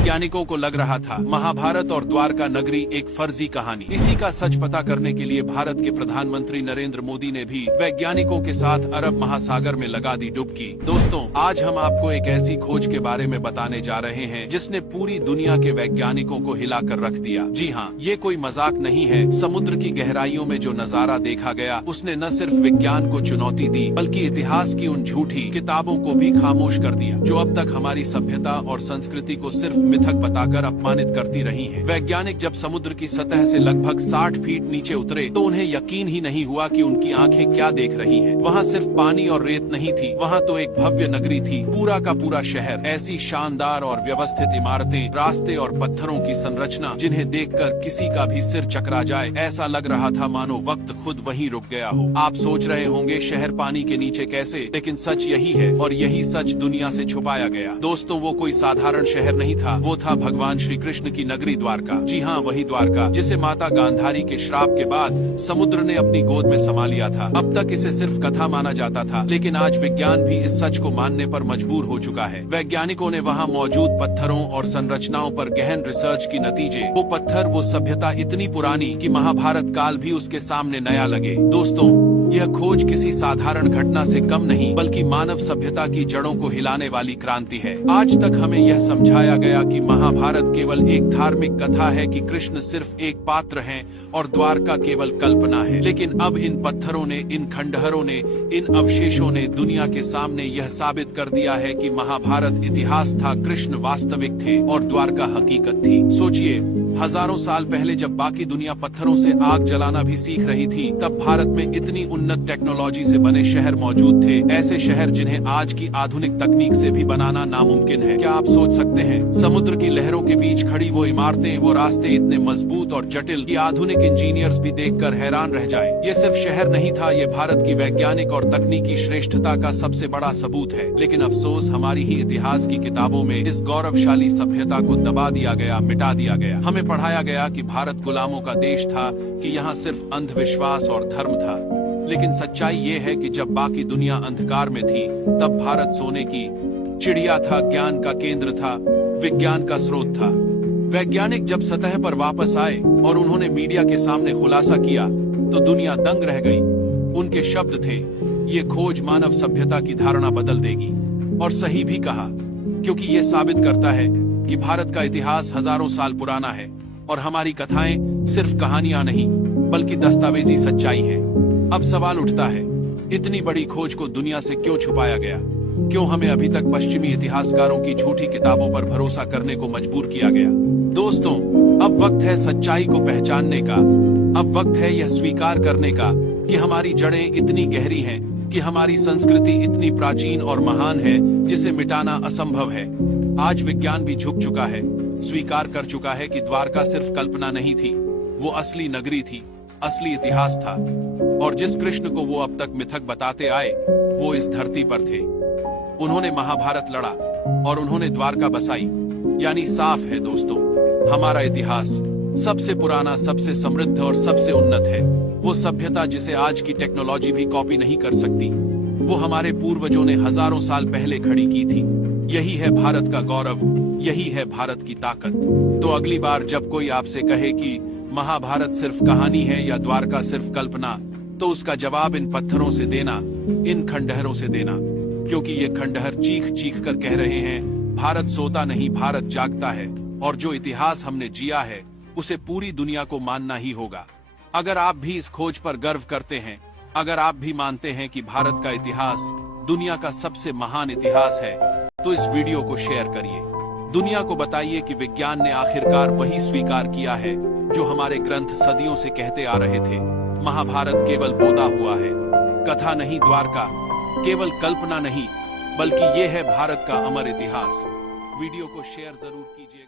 वैज्ञानिकों को लग रहा था महाभारत और द्वारका नगरी एक फर्जी कहानी। इसी का सच पता करने के लिए भारत के प्रधानमंत्री नरेंद्र मोदी ने भी वैज्ञानिकों के साथ अरब महासागर में लगा दी डुबकी। दोस्तों, आज हम आपको एक ऐसी खोज के बारे में बताने जा रहे हैं जिसने पूरी दुनिया के वैज्ञानिकों को हिला कर रख दिया। जी हाँ, ये कोई मजाक नहीं है। समुद्र की गहराइयों में जो नजारा देखा गया उसने न सिर्फ विज्ञान को चुनौती दी बल्कि इतिहास की उन झूठी किताबों को भी खामोश कर दिया जो अब तक हमारी सभ्यता और संस्कृति को सिर्फ मिथक बताकर अपमानित करती रही हैं। वैज्ञानिक जब समुद्र की सतह से लगभग 60 फीट नीचे उतरे तो उन्हें यकीन ही नहीं हुआ कि उनकी आंखें क्या देख रही हैं। वहाँ सिर्फ पानी और रेत नहीं थी, वहाँ तो एक भव्य नगरी थी, पूरा का पूरा शहर। ऐसी शानदार और व्यवस्थित इमारतें, रास्ते और पत्थरों की संरचना जिन्हें देखकर किसी का भी सिर चकरा जाए। ऐसा लग रहा था मानो वक्त खुद वहीं रुक गया हो। आप सोच रहे होंगे शहर पानी के नीचे कैसे, लेकिन सच यही है और यही सच दुनिया से छुपाया गया। दोस्तों, वो कोई साधारण शहर नहीं था, वो था भगवान श्री कृष्ण की नगरी द्वारका। जी हाँ, वही द्वारका जिसे माता गांधारी के श्राप के बाद समुद्र ने अपनी गोद में समा लिया था। अब तक इसे सिर्फ कथा माना जाता था, लेकिन आज विज्ञान भी इस सच को मानने पर मजबूर हो चुका है। वैज्ञानिकों ने वहाँ मौजूद पत्थरों और संरचनाओं पर गहन रिसर्च की नतीजे, वो पत्थर, वो सभ्यता इतनी पुरानी कि महाभारत काल भी उसके सामने नया लगे। दोस्तों, यह खोज किसी साधारण घटना से कम नहीं बल्कि मानव सभ्यता की जड़ों को हिलाने वाली क्रांति है। आज तक हमें यह समझाया गया कि महाभारत केवल एक धार्मिक कथा है, कि कृष्ण सिर्फ एक पात्र हैं और द्वारका केवल कल्पना है। लेकिन अब इन पत्थरों ने, इन खंडहरों ने, इन अवशेषों ने दुनिया के सामने यह साबित कर दिया है कि महाभारत इतिहास था, कृष्ण वास्तविक थे और द्वारका हकीकत थी। सोचिए, हजारों साल पहले जब बाकी दुनिया पत्थरों से आग जलाना भी सीख रही थी, तब भारत में इतनी उन्नत टेक्नोलॉजी से बने शहर मौजूद थे। ऐसे शहर जिन्हें आज की आधुनिक तकनीक से भी बनाना नामुमकिन है। क्या आप सोच सकते हैं, समुद्र की लहरों के बीच खड़ी वो इमारतें, वो रास्ते इतने मजबूत और जटिल कि आधुनिक इंजीनियर्स भी देखकर हैरान रह जाएं। ये सिर्फ शहर नहीं था, ये भारत की वैज्ञानिक और तकनीकी श्रेष्ठता का सबसे बड़ा सबूत है। लेकिन अफसोस, हमारी ही इतिहास की किताबों में इस गौरवशाली सभ्यता को दबा दिया गया, मिटा दिया गया। हमें पढ़ाया गया कि भारत गुलामों का देश था, कि यहाँ सिर्फ अंधविश्वास और धर्म था। लेकिन सच्चाई ये है कि जब बाकी दुनिया अंधकार में थी, तब भारत सोने की चिड़िया था, ज्ञान का केंद्र था, विज्ञान का स्रोत था। वैज्ञानिक जब सतह पर वापस आए और उन्होंने मीडिया के सामने खुलासा किया तो दुनिया दंग रह गई। उनके शब्द थे, ये खोज मानव सभ्यता की धारणा बदल देगी। और सही भी कहा, क्योंकि ये साबित करता है कि भारत का इतिहास हजारों साल पुराना है और हमारी कथाएं सिर्फ कहानियां नहीं बल्कि दस्तावेजी सच्चाई है। अब सवाल उठता है, इतनी बड़ी खोज को दुनिया से क्यों छुपाया गया? क्यों हमें अभी तक पश्चिमी इतिहासकारों की झूठी किताबों पर भरोसा करने को मजबूर किया गया? दोस्तों, अब वक्त है सच्चाई को पहचानने का। अब वक्त है यह स्वीकार करने का कि हमारी जड़ें इतनी गहरी हैं, कि हमारी संस्कृति इतनी प्राचीन और महान है जिसे मिटाना असंभव है। आज विज्ञान भी झुक चुका है, स्वीकार कर चुका है कि द्वारका सिर्फ कल्पना नहीं थी, वो असली नगरी थी, असली इतिहास था। और जिस कृष्ण को वो अब तक मिथक बताते आए, वो इस धरती पर थे। उन्होंने महाभारत लड़ा और उन्होंने द्वारका बसाई। यानी साफ है दोस्तों, हमारा इतिहास सबसे पुराना, सबसे समृद्ध और सबसे उन्नत है। वो सभ्यता जिसे आज की टेक्नोलॉजी भी कॉपी नहीं कर सकती, वो हमारे पूर्वजों ने हजारों साल पहले खड़ी की थी। यही है भारत का गौरव, यही है भारत की ताकत। तो अगली बार जब कोई आपसे कहे कि महाभारत सिर्फ कहानी है या द्वारका सिर्फ कल्पना, तो उसका जवाब इन पत्थरों से देना, इन खंडहरों से देना। क्योंकि ये खंडहर चीख चीख कर कह रहे हैं, भारत सोता नहीं, भारत जागता है। और जो इतिहास हमने जिया है उसे पूरी दुनिया को मानना ही होगा। अगर आप भी इस खोज पर गर्व करते हैं, अगर आप भी मानते हैं कि भारत का इतिहास दुनिया का सबसे महान इतिहास है, तो इस वीडियो को शेयर करिए। दुनिया को बताइए कि विज्ञान ने आखिरकार वही स्वीकार किया है जो हमारे ग्रंथ सदियों से कहते आ रहे थे। महाभारत केवल बोधा हुआ है, कथा नहीं, द्वारका केवल कल्पना नहीं, बल्कि ये है भारत का अमर इतिहास। वीडियो को शेयर जरूर कीजिए।